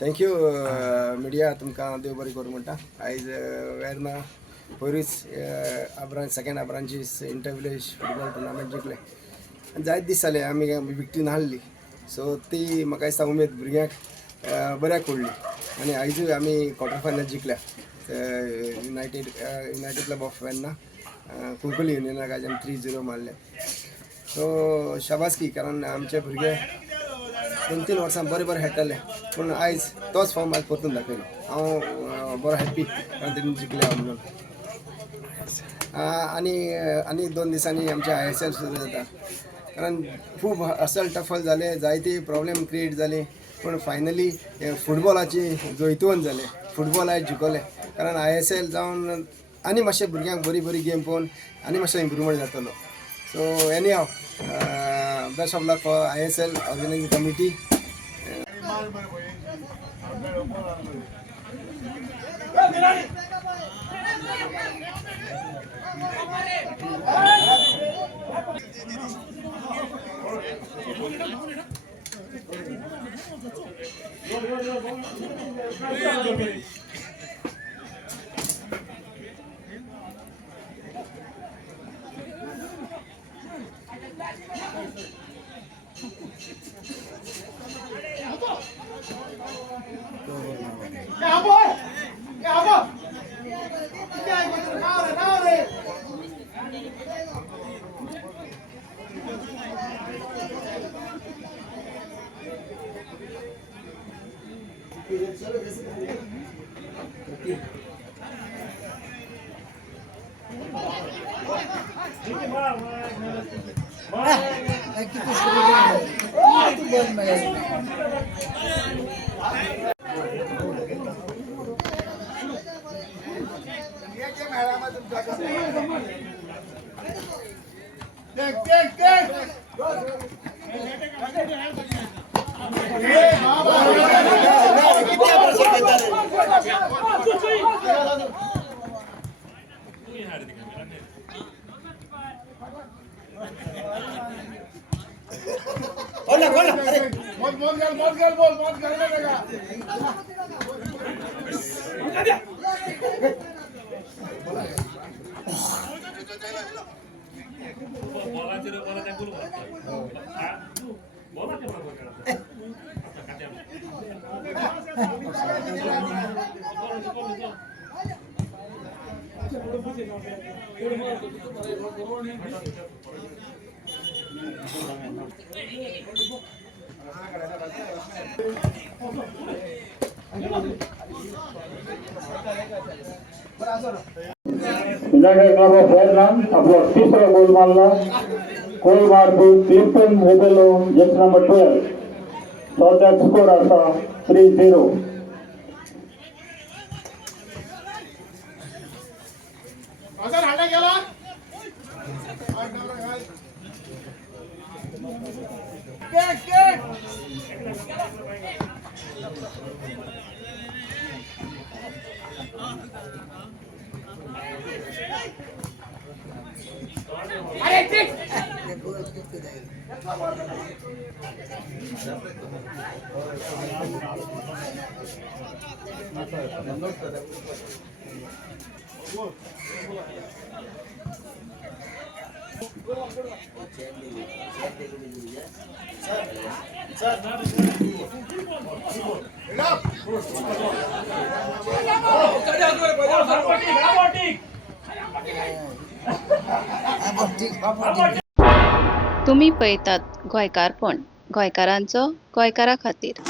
Thank you media तुमकां देव बरें करूं म्हणटा आयज वेर्ना पयरूच सेकेंड आब्रांची इंटर विलेज फुटबॉल टुर्नामेंट जिखले आनी जायते दीस जाले आमी विक्ट्री नासली सो ती म्हाका दिसता उमेद भुरग्यांक बऱ्याक पडली आनी आयजूय आमी क्वॉर्टर फायनल जिखल्या United club of Verna Cuncolim युनियनाक आज आमी 3-0 मारले सो शाबासकी कारण आमचे भुरगे 2-3 वर्सां बरें खेळटाले पूण आयज तोच फॉर्म आज परतून दाखयलो हांव बरो हॅप्पी कारण तेणी जिखले म्हणून आनी 2 दिसांनी आमचे ISL सुरू जाता कारण खूब असल टफल जाले जायते प्रॉब्लेम क्रिएट जाले पूण फायनली फुटबॉलाची जोैतवण जाले फुटबॉल आयज जिखले कारण ISL जावन आनी मातशे भुरग्यांक बरी गेम पळोवन आनी मातसो इम्प्रुवमेंट जातलो so any have best of luck for ISL organising committee united club of Verna आपला तिसरा गोल मारला गोल मारपी क्लिफ्टन रेबेलो जस्ट नंबर 12 सध्या स्कोर असा 3-0 तुम्ही पळयतात गोंयकारपण गोंयकारांचो गोंयकारा खातीर।